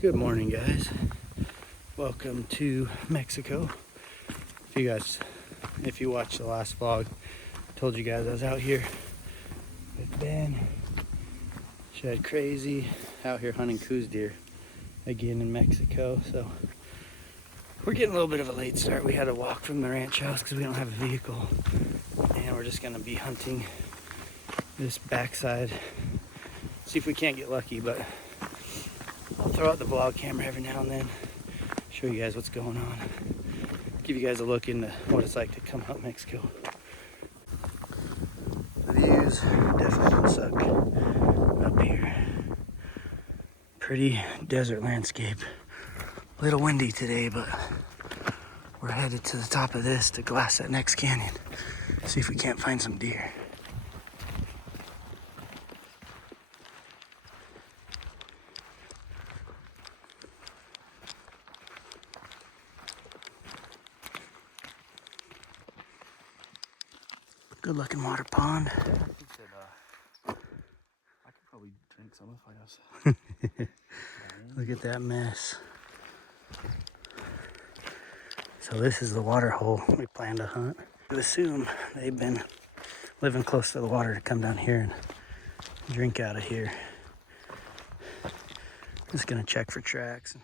Good morning, guys. Welcome to Mexico. If you watched the last vlog, I told you guys I was out here with Ben. Shed crazy out here hunting coues deer again in Mexico. So we're getting a little bit of a late start. We had to walk from the ranch house because we don't have a vehicle, and we're just gonna be hunting this backside. See if we can't get lucky, but I'll throw out the vlog camera every now and then, show you guys what's going on, give you guys a look into what it's like to come hunt Mexico. The views definitely don't suck up here. Pretty desert landscape. A little windy today, but we're headed to the top of this to glass that next canyon. See if we can't find some deer. Good looking water pond. Yeah, I think that I could probably drink some if I guess. Look at that mess. So this is the water hole we plan to hunt. I assume they've been living close to the water to come down here and drink out of here. Just gonna check for tracks.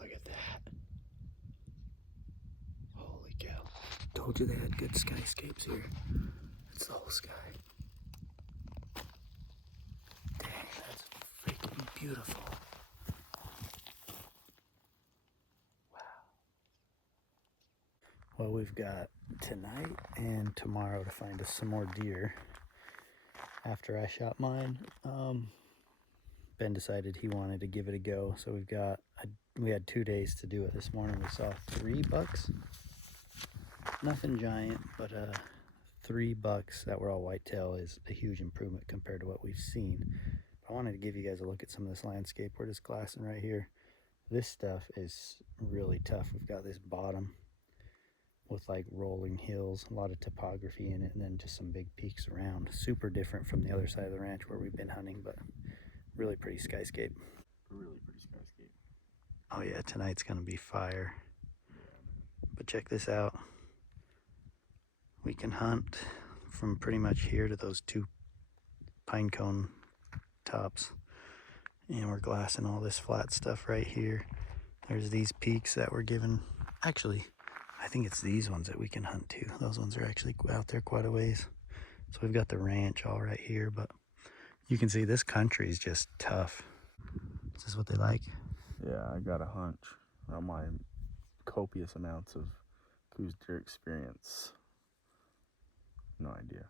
Look at that. Holy cow. Told you they had good skyscapes here. It's the whole sky. Dang, that's freaking beautiful. Wow. Well, we've got tonight and tomorrow to find us some more deer. After I shot mine, Ben decided he wanted to give it a go, so we had 2 days to do it. This morning we saw 3 bucks, nothing giant, but 3 bucks that were all whitetail is a huge improvement compared to what we've seen. I wanted to give you guys a look at some of this landscape. We're just glassing right here. This stuff is really tough. We've got this bottom with like rolling hills, a lot of topography in it, and then just some big peaks around. Super different from the other side of the ranch where we've been hunting, but really pretty skyscape. Really pretty skyscape. Oh yeah, tonight's gonna be fire. But check this out. We can hunt from pretty much here to those 2 pine cone tops. And we're glassing all this flat stuff right here. There's these peaks that we're given. Actually, I think it's these ones that we can hunt too. Those ones are actually out there quite a ways. So we've got the ranch all right here, but you can see this country is just tough. Is this what they like? Yeah, I got a hunch on my copious amounts of coues deer experience. No idea.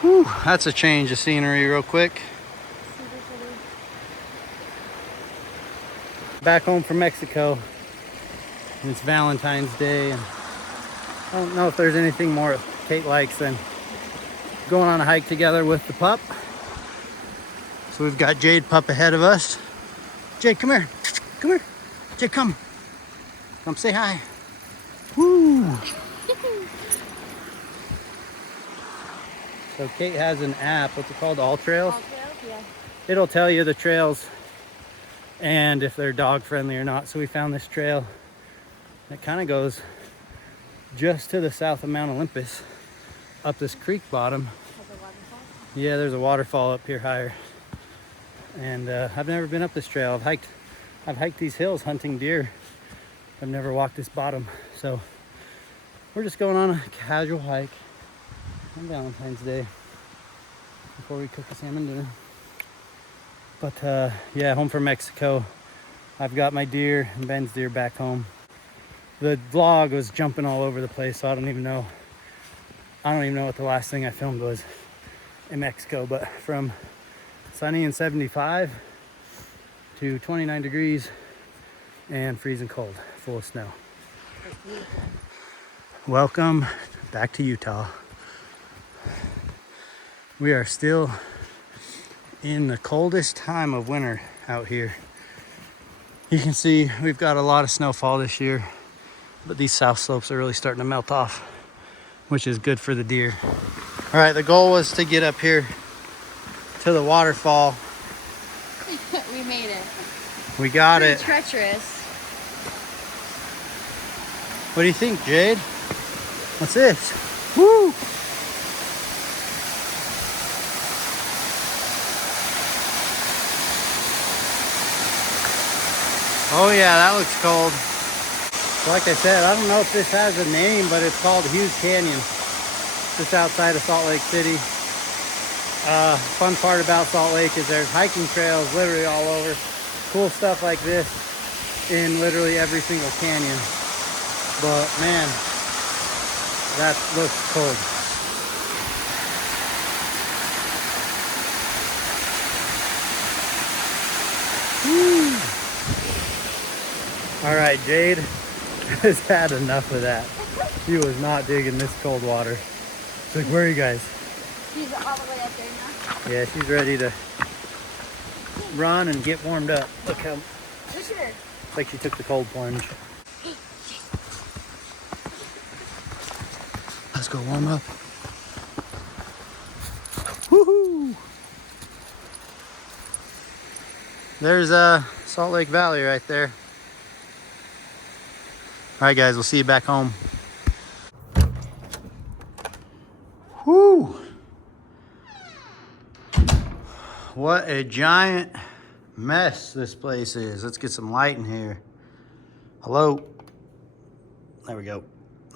Whew, that's a change of scenery real quick. Back home from Mexico, and it's Valentine's Day, and I don't know if there's anything more Kate likes than going on a hike together with the pup. So we've got Jade pup ahead of us. Jade, come here. Come here. Jade, come. Come say hi. Woo! So Kate has an app, what's it called? All Trails? All trails, yeah. It'll tell you the trails and if they're dog friendly or not. So we found this trail that kind of goes just to the south of Mount Olympus, up this creek bottom. Has a waterfall? Yeah, there's a waterfall up here higher. And I've never been up this trail. I've hiked these hills hunting deer. I've never walked this bottom. So we're just going on a casual hike on Valentine's Day. before we cook a salmon dinner. But yeah, home from Mexico. I've got my deer and Ben's deer back home. The vlog was jumping all over the place, so I don't even know what the last thing I filmed was in Mexico. But from sunny and 75 to 29 degrees and freezing cold, full of snow. Welcome back to Utah. We are still in the coldest time of winter out here. You can see we've got a lot of snowfall this year, but these south slopes are really starting to melt off, which is good for the deer. All right, the goal was to get up here to the waterfall. We made it. We got Pretty it. treacherous. What do you think, Jade? What's this? Woo! Oh yeah, that looks cold. Like I said, I don't know if this has a name, but it's called Hughes Canyon. Just outside of Salt Lake City. Fun part about Salt Lake is there's hiking trails literally all over. Cool stuff like this in literally every single canyon. But man, that looks cold. Woo. All right, Jade has had enough of that. She was not digging this cold water. It's like, where are you guys? She's all the way up there now. Yeah, she's ready to run and get warmed up. Look how, Look at her. it's like she took the cold plunge. Let's go warm up. Woohoo! There's Salt Lake Valley right there. All right, guys, we'll see you back home. Whoo! What a giant mess this place is. Let's get some light in here. Hello? There we go.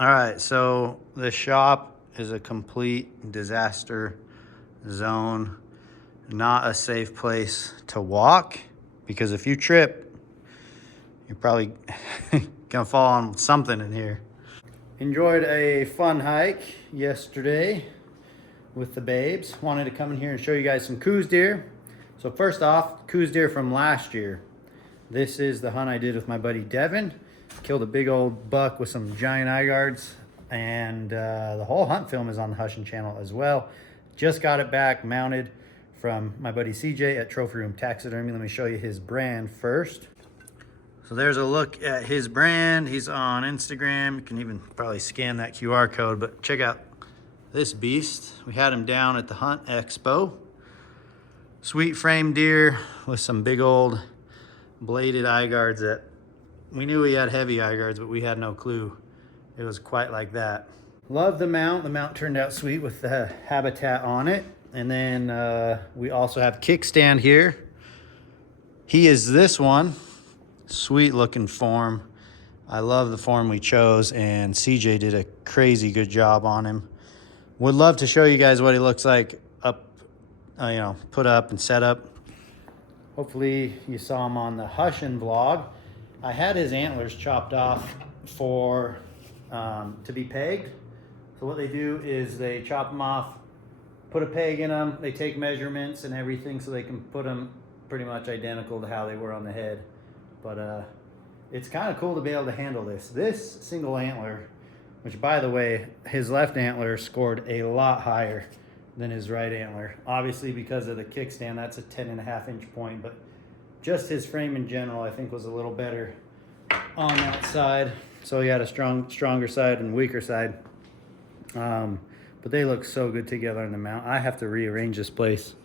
All right, so the shop is a complete disaster zone. Not a safe place to walk, because if you trip, you're probably gonna fall on something in here. Enjoyed a fun hike yesterday with the babes. Wanted to come in here and show you guys some coues deer. So first off, coues deer from last year. This is the hunt I did with my buddy Devin. Killed a big old buck with some giant eye guards, and the whole hunt film is on the Hushin channel as well. Just got it back mounted from my buddy CJ at Trophy Room Taxidermy. Let me show you his brand first. So there's a look at his brand. He's on Instagram. You can even probably scan that QR code, but check out this beast. We had him down at the Hunt Expo. Sweet frame deer with some big old bladed eye guards that we knew he had heavy eye guards, but we had no clue it was quite like that. Love the mount. The mount turned out sweet with the habitat on it. And then we also have kickstand here. He is this one. Sweet looking form. I love the form we chose, and CJ did a crazy good job on him. Would love to show you guys what he looks like up, put up and set up. Hopefully you saw him on the Hushin vlog. I had his antlers chopped off for to be pegged. So what they do is they chop them off, put a peg in them, they take measurements and everything so they can put them pretty much identical to how they were on the head. But it's kind of cool to be able to handle this. This single antler, which by the way, his left antler scored a lot higher than his right antler. Obviously because of the kickstand, that's a 10.5-inch point, but just his frame in general, I think, was a little better on that side. So he had a stronger side and weaker side. But they look so good together on the mount. I have to rearrange this place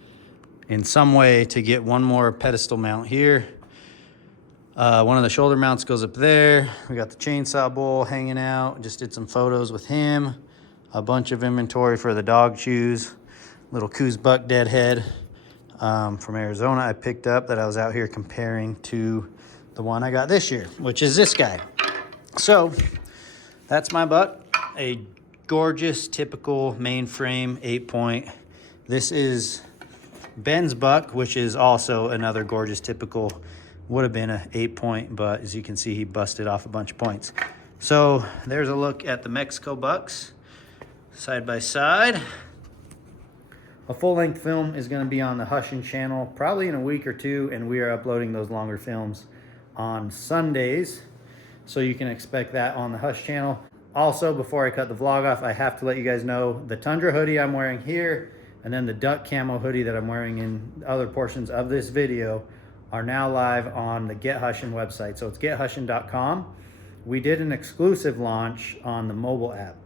in some way to get one more pedestal mount here. One of the shoulder mounts goes up there. We got the chainsaw bull hanging out. Just did some photos with him. A bunch of inventory for the dog chews. Little coues buck dead head from Arizona I picked up that I was out here comparing to the one I got this year, which is this guy. So that's my buck. A gorgeous, typical mainframe 8-point. This is Ben's buck, which is also another gorgeous typical, would have been a 8-point, but as you can see, he busted off a bunch of points. So there's a look at the Mexico bucks side by side. A full-length film is going to be on the Hushin channel probably in a week or two, and we are uploading those longer films on Sundays, so you can expect that on the Hush channel. Also, before I cut the vlog off, I have to let you guys know the Tundra hoodie I'm wearing here and then the duck camo hoodie that I'm wearing in other portions of this video are now live on the Get Hushin website. So it's gethushin.com. We did an exclusive launch on the mobile app.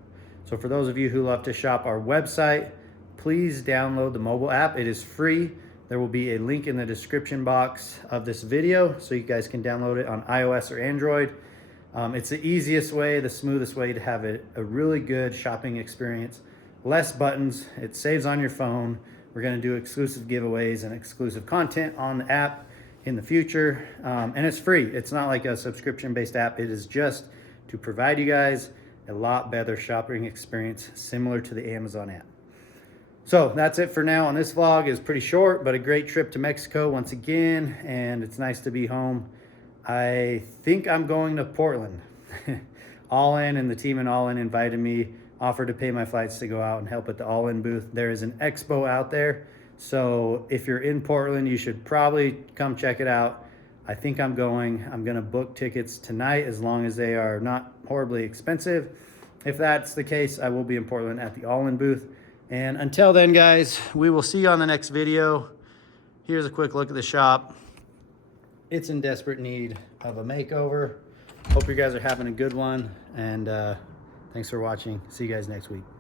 So for those of you who love to shop our website, please download the mobile app. It is free. There will be a link in the description box of this video so you guys can download it on iOS or Android. It's the easiest way, the smoothest way to have a really good shopping experience. Less buttons, it saves on your phone. We're gonna do exclusive giveaways and exclusive content on the app in the future. And it's free. It's not like a subscription-based app. It is just to provide you guys a lot better shopping experience similar to the Amazon app. So that's it for now on this vlog. It's pretty short, but a great trip to Mexico once again, and it's nice to be home. I think I'm going to Portland. All In and the team in All In invited me, offered to pay my flights to go out and help at the All In booth. There is an expo out there, so if you're in Portland, you should probably come check it out. I think I'm going. I'm gonna book tickets tonight as long as they are not horribly expensive. If that's the case, I will be in Portland at the All In booth. And until then, guys, we will see you on the next video. Here's a quick look at the shop. It's in desperate need of a makeover. Hope you guys are having a good one, and thanks for watching. See you guys next week.